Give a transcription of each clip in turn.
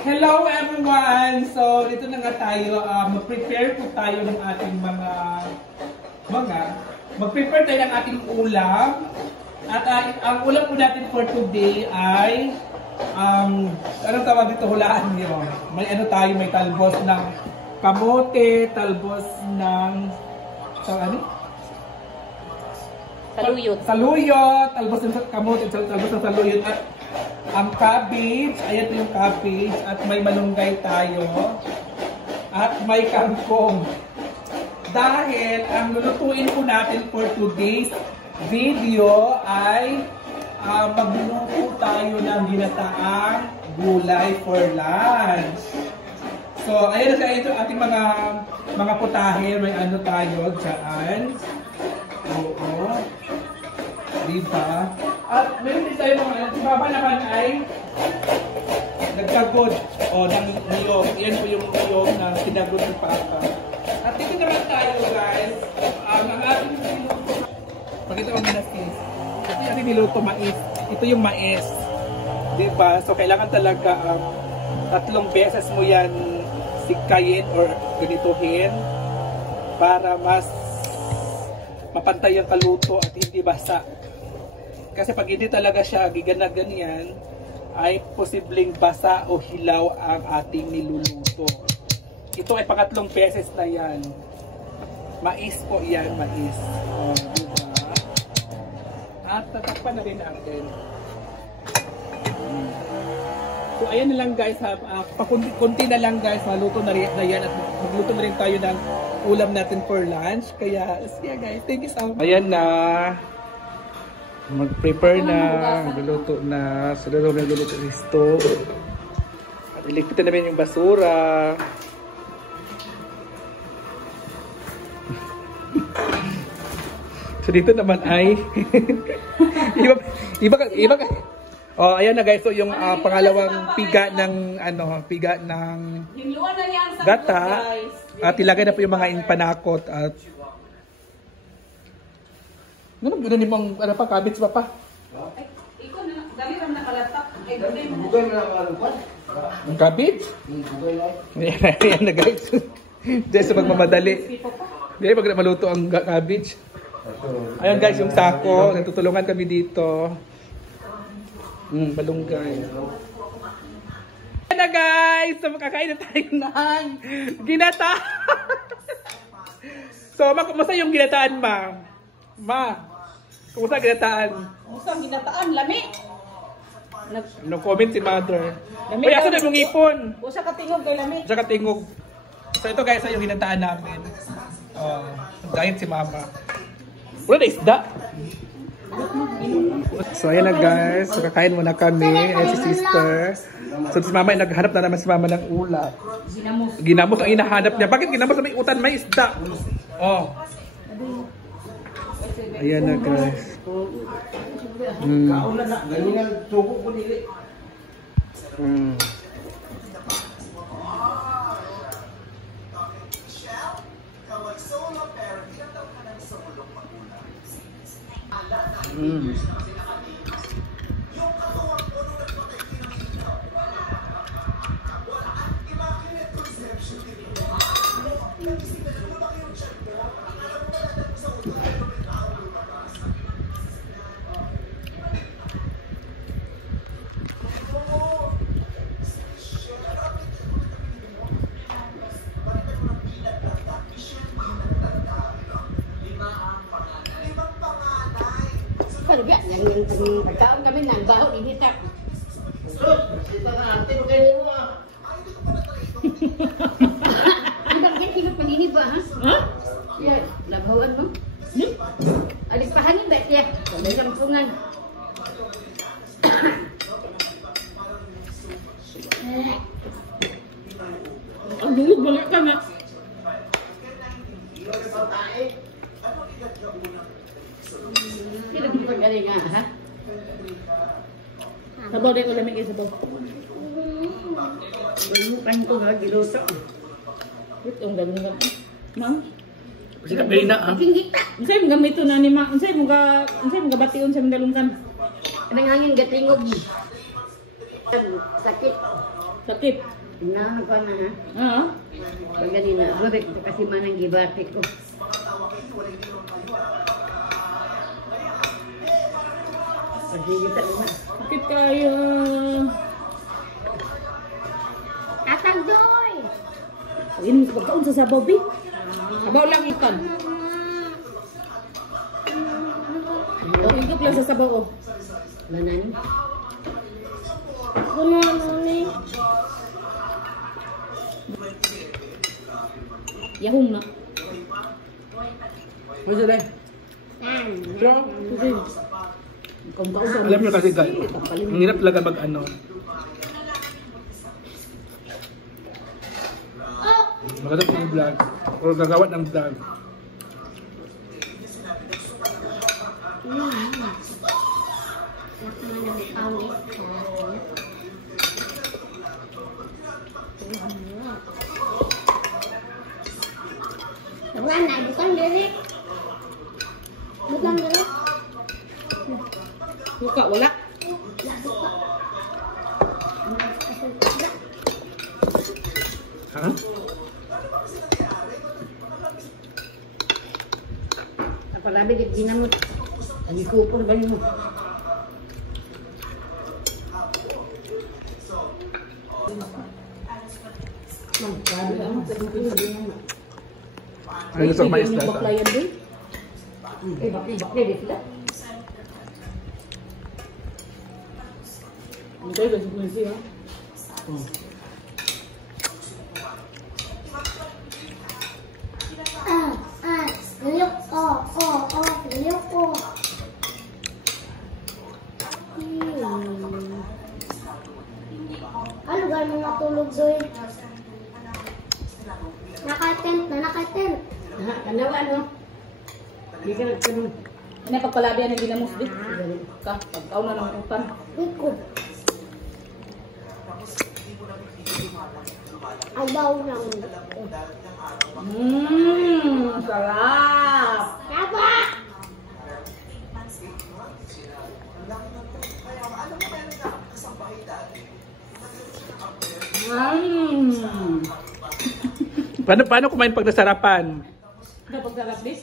Hello everyone! So, dito na nga tayo, mag-prepare po tayo ng ating mag-prepare tayo ng ating ulam. At ang ulam po natin for today ay, anong tawag dito, hulaan niyo? May ano tayo, may talbos ng kamote, talbos ng, saluyot, talbos ng kamote, talbos ng saluyot, at ang cabbage, ayan po yung cabbage, at may malunggay tayo, at may kangkong. Dahil ang lulutuin po natin for today's video ay magluluto tayo ng ginataang gulay for lunch. So, ayan na ito ating mga putahe, may ano tayo dyan. Oo. Diba? At meron din tayo mga, si Baba naman ay nagkagod ng niyog. Yan po yung niyog na sinagod ng Papa. At dito naman tayo guys, ang ating niluto. Pakita mo muna sis. Ito yung ating niluto, mais. Ito yung mais. Diba? So kailangan talaga 3 beses mo yan sikayin or ganituhin para mas mapantay ang kaluto at hindi basa. Kasi pag hindi talaga siya giganag ganyan, ay posibleng basa o hilaw ang ating niluluto. Ito ay pangatlong beses na yan. Mais po yan, mais. O, diba? At tatakpan na rin natin. So, ayan na lang guys. Pakunti na lang guys. Maluto na rin na yan. At magluto na rin tayo ng ulam natin for lunch. Kaya, yeah guys. Thank you so much. Ayan na. Mag-prepare na. Magluluto na. So, nagluluto ito. At iligpitan namin yung basura. So dito naman ay iba oh, ayan na guys. So yung pangalawang piga ng gata at ilagay na po yung mga panakot at gano'n mong ano pa, cabbage pa? Ikaw na, dali ram nakalatak. Bugay mo na kalupad. Ang cabbage? Bugay na. Ayan na guys. Diyan sa magmamadali. Diyan pag maluto ang cabbage. Ayan guys, yung sako. Nagtutulungan kami dito. Malunggay. Ayan na guys. So makakain na tayo ng ginata. So, kumusta yung ginataan, ma? Ma, kumusta ginataan? Kumusta ang ginataan? Lami. No comment si mother. Uy, asa na yung ipon? Usa ka tingog kay lami. Usa ka tingog. So ito guys, ay yung ginataan namin. Diet si mama. Wala na isda. So ayan na guys, so kakain muna kami. Ayan si sister. So si mama, naghanap na naman si mama ng ulam. Ginamos ang hinahanap niya. Bakit ginamos na may utan, may isda? Oh. Ayan na guys. Kaulan na, ganyan ang suko ko dili. Kalau biar yang tahun kami nang bahu ini tak. Kita kan nanti pakai ini mah. Tidak kan hidup ini bah? Ya, labawan mo. Adik pahani bet ya, dari kampungan. Ang dulog balik ka na. Tidak bukan kali nga ha. Sabaw din ko lamig kayo sabaw. Bukan ko lagi luto. Ito ang galungan. Ma'am? Kasi kapay na ha. Unsay mo gamito na ni ma? Unsay mo bation sa dalungkan? Kanang hangin gatingog. Sakit. Sakit. Inahan ko na ha. Ah. Pag ganina, babik ko kasi manang gibati ko. Pag kita mo. Sakit kayo. Tatagdoy! Ini sa pagkaon sa sabaw, bi. Sabaw lang ikan. Higop lang sa sabaw, oh. Manan? Yahong na. Pwede rin. Pero, Kung kaon sa alam nyo kasi guys, ang hirap talaga mag-ano. Maganda ng vlog. O gagawa ng vlog. Wala, butang diri. Butang diri. Buka, wala. Ha? Apalabi di ginamot. Ang kupon ba mo? Ay, gusto ko mais Yung data. baklayan, bi. Bakli di sila. Ang kayo, ganyan ko siya. Luyok ko. Luyok ko. Ano ba nung natulog doon? Nakatent na, nakatent. Ha, kanawa no. Di ka nagtanong. Ano yung pagpalabi yan ng ginamos, bi? Ka, pagkaon na ng utan. Iko. Agaw lang. Sarap! Taba! Paano kumain pag nasarapan? Dapat sarap, bi?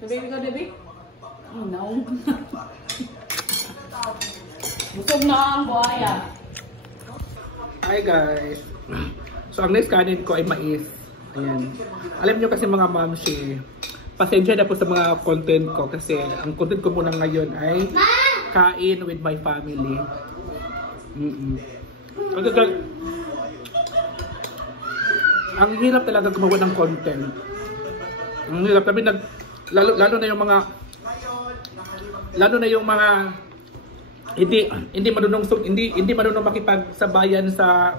Sabi ko, bi? No. Busog na ang buhaya. Hi guys. So ang next kanin ko ay mais. Ayan. Alam nyo kasi mga mamshi, pasensya na po sa mga content ko kasi ang content ko muna ngayon ay kain with my family. Ang hirap talaga gumawa ng content. Ang hirap tapi lalo na yung mga hindi marunong makipagsabayan sa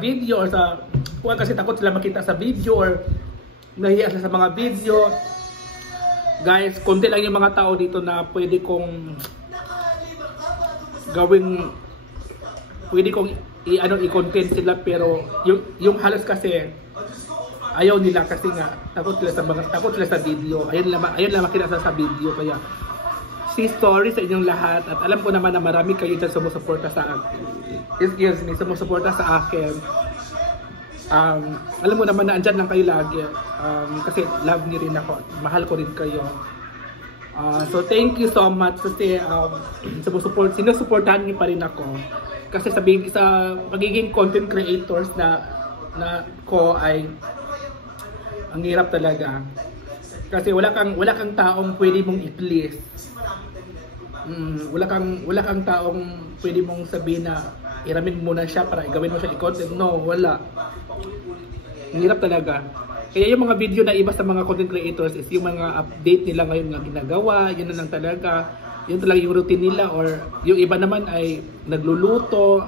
video or sa kasi takot sila makita sa video or nahiya sila sa mga video. Guys, konti lang yung mga tao dito na pwede kong i-content sila, pero yung halos kasi ayaw nila kasi nga takot sila sa video. Ayun lang makita sa video. Kaya sorry sa inyong lahat at alam ko naman na marami kayo dyan sumusuporta sa akin. Sumusuporta sa akin. Alam mo naman na andyan lang kayo lagi. Kasi love niyo rin ako. Mahal ko rin kayo. So thank you so much kasi sinusuportahan niyo pa rin ako. Kasi sa pagiging content creators na ko ay ang hirap talaga. Kasi wala kang taong pwede mong i-please. Wala kang taong pwede mong sabihin na iramin mo na siya para gawin mo siya i-content. No, wala. Ang hirap talaga. Kaya yung mga video na iba sa mga content creators is yung mga update nila ngayon nga ginagawa. Yun na lang talaga. Yun talaga yung routine nila. Or yung iba naman ay nagluluto.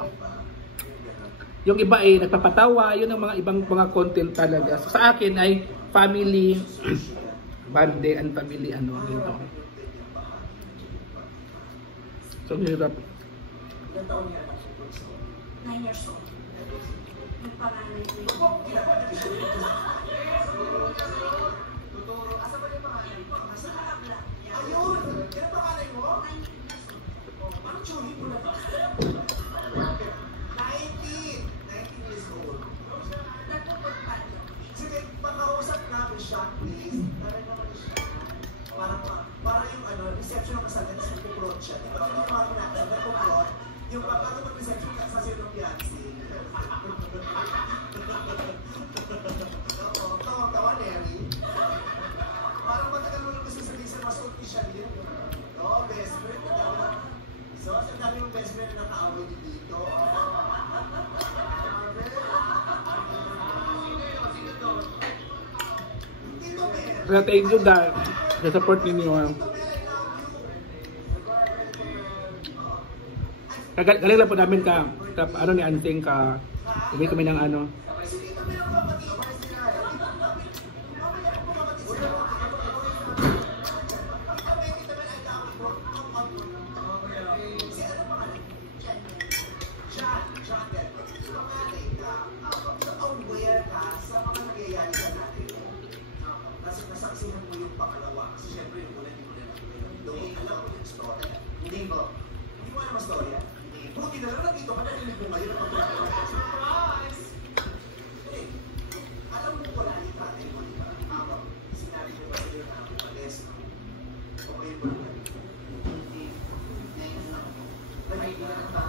Yung iba ay nagpapatawa. Yun ang mga ibang mga content talaga. So sa akin ay family bande and family dito. So hirap. 9 years old. Yung panganay ko. Kaya thank you guys sa support ninyo. Galing lang po namin ka ano ni Ansing ka uwi kami ng ano.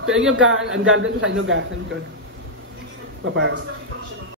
Thank you guys. Ang ganda ko sa inyo guys. Bye-bye.